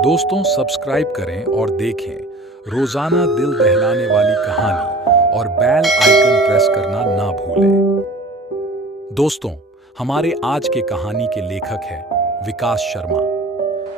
दोस्तों सब्सक्राइब करें और देखें रोजाना दिल दहलाने वाली कहानी और बेल आइकन प्रेस करना ना भूलें। दोस्तों हमारे आज के कहानी के लेखक हैं विकास शर्मा।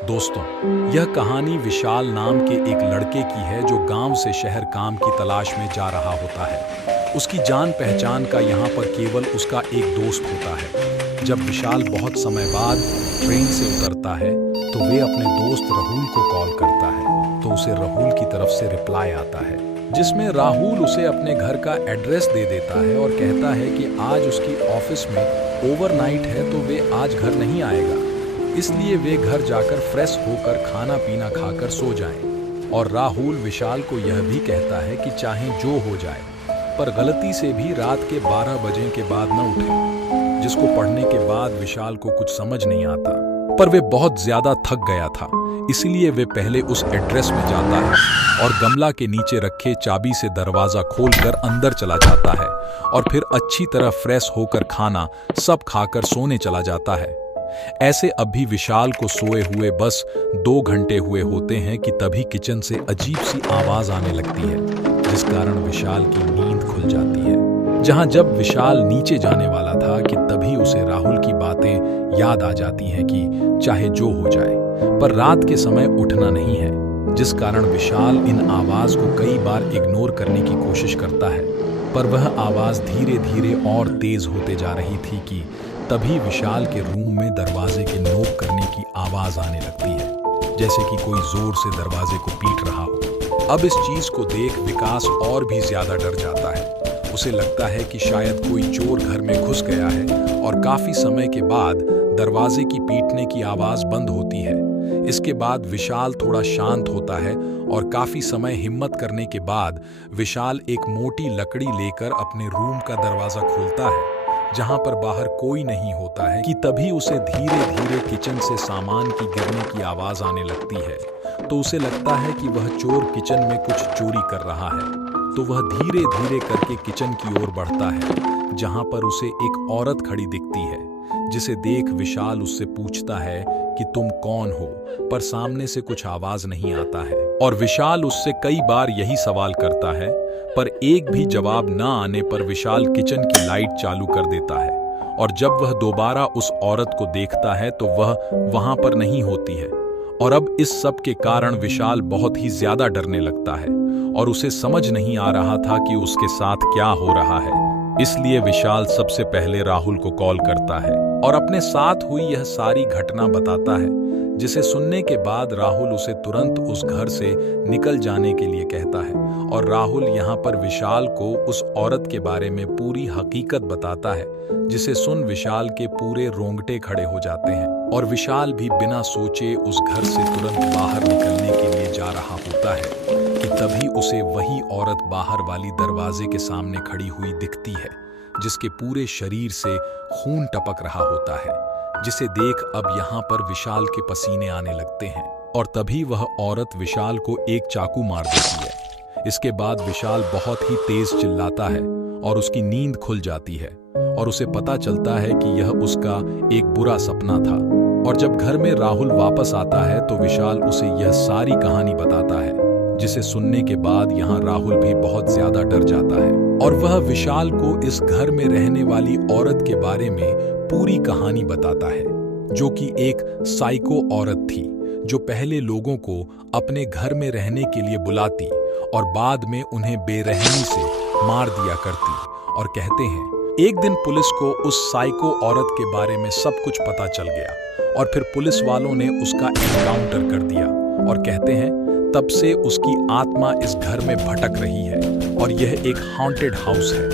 दोस्तों यह कहानी विशाल नाम के एक लड़के की है जो गांव से शहर काम की तलाश में जा रहा होता है। उसकी जान पहचान का यहाँ पर केवल उसका एक दोस्त होता है। जब विशाल बहुत समय बाद ट्रेन से उतरता है तो वे अपने दोस्त राहुल को कॉल करता है तो उसे राहुल की तरफ से रिप्लाई आता है जिसमें राहुल उसे अपने घर का एड्रेस दे देता है और कहता है कि आज उसकी ऑफिस में ओवरनाइट है तो वे आज घर नहीं आएगा, इसलिए वे घर जाकर फ्रेश होकर खाना पीना खाकर सो जाएं। और राहुल विशाल को यह भी कहता है कि चाहे जो हो जाए पर गलती से भी रात के 12 बजे के बाद न उठे, जिसको पढ़ने के बाद विशाल को कुछ समझ नहीं आता। पर वे बहुत ज्यादा थक गया था, इसलिए वे पहले उस एड्रेस में जाता है और गमला के नीचे रखे चाबी से दरवाजा खोलकर अंदर चला जाता है और फिर अच्छी तरह फ्रेश होकर खाना सब खाकर सोने चला जाता है। ऐसे अब भी विशाल को सोए हुए बस 2 घंटे हुए होते हैं कि तभी किचन से अजीब सी आवाज आने लगती है, जिस कारण विशाल की नींद खुल जाती है। जहां जब विशाल नीचे जाने वाला था कि तभी उसे राहुल की बातें याद आ जाती हैं कि चाहे जो हो जाए पर रात के समय उठना नहीं है, जिस कारण विशाल इन आवाज को कई बार इग्नोर करने की कोशिश करता है। पर वह आवाज धीरे धीरे और तेज होते जा रही थी कि तभी विशाल के रूम में दरवाजे के नॉक करने की आवाज आने लगती है, जैसे कि कोई जोर से दरवाजे को पीट रहा हो। अब इस चीज को देख विकास और भी ज्यादा डर जाता है। उसे लगता है कि शायद कोई चोर घर में घुस गया है और काफी समय के बाद दरवाजे की पीटने की आवाज बंद होती है। इसके बाद विशाल थोड़ा शांत होता है और काफी समय हिम्मत करने के बाद विशाल एक मोटी लकड़ी लेकर अपने रूम का दरवाजा खोलता है, जहां पर बाहर कोई नहीं होता है कि तभी उसे धीरे धीरे किचन से सामान की गिरने की आवाज आने लगती है। तो उसे लगता है कि वह चोर किचन में कुछ चोरी कर रहा है, तो वह धीरे धीरे करके किचन की ओर बढ़ता है, जहां पर उसे एक औरत खड़ी दिखती है, जिसे देख विशाल उससे पूछता है कि तुम कौन हो, पर सामने से कुछ आवाज नहीं आता है। और विशाल उससे कई बार यही सवाल करता है, पर एक भी जवाब न आने पर विशाल किचन की लाइट चालू कर देता है। और जब वह दोबारा उस औरत को देखता है तो वह वहां पर नहीं होती है। और अब इस सब के कारण विशाल बहुत ही ज्यादा डरने लगता है और उसे समझ नहीं आ रहा था कि उसके साथ क्या हो रहा है। इसलिए विशाल सबसे पहले राहुल को कॉल करता है और अपने साथ हुई यह सारी घटना बताता है, जिसे सुनने के बाद राहुल उसे तुरंत उस घर से निकल जाने के लिए कहता है। और राहुल यहाँ पर विशाल को उस औरत के बारे में पूरी हकीकत बताता है, जिसे सुन विशाल के पूरे रोंगटे खड़े हो जाते हैं और विशाल भी बिना सोचे उस घर से तुरंत बाहर निकलने के लिए जा रहा होता है कि तभी उसे वही औरत बाहर वाली दरवाजे के सामने खड़ी हुई दिखती है, जिसके पूरे शरीर से खून टपक रहा होता है, जिसे देख अब यहाँ पर विशाल के पसीने आने लगते हैं। और तभी वह औरत विशाल को एक चाकू मार देती है। इसके बाद विशाल बहुत ही तेज चिल्लाता है और उसकी नींद खुल जाती है और उसे पता चलता है कि यह उसका एक बुरा सपना था। और जब घर में राहुल वापस आता है तो विशाल उसे यह सारी कहानी बताता है, जिसे सुनने के बाद यहाँ राहुल भी बहुत ज्यादा डर जाता है और वह विशाल को इस घर में रहने वाली औरत के बारे में पूरी कहानी बताता है, जो कि एक साइको औरत थी, जो पहले लोगों को अपने घर में रहने के लिए बुलाती और बाद में उन्हें बेरहमी से मार दिया करती। और कहते हैं एक दिन पुलिस को उस साइको औरत के बारे में सब कुछ पता चल गया और फिर पुलिस वालों ने उसका एनकाउंटर कर दिया। और कहते हैं तब से उसकी आत्मा इस घर में भटक रही है और यह एक हॉन्टेड हाउस है।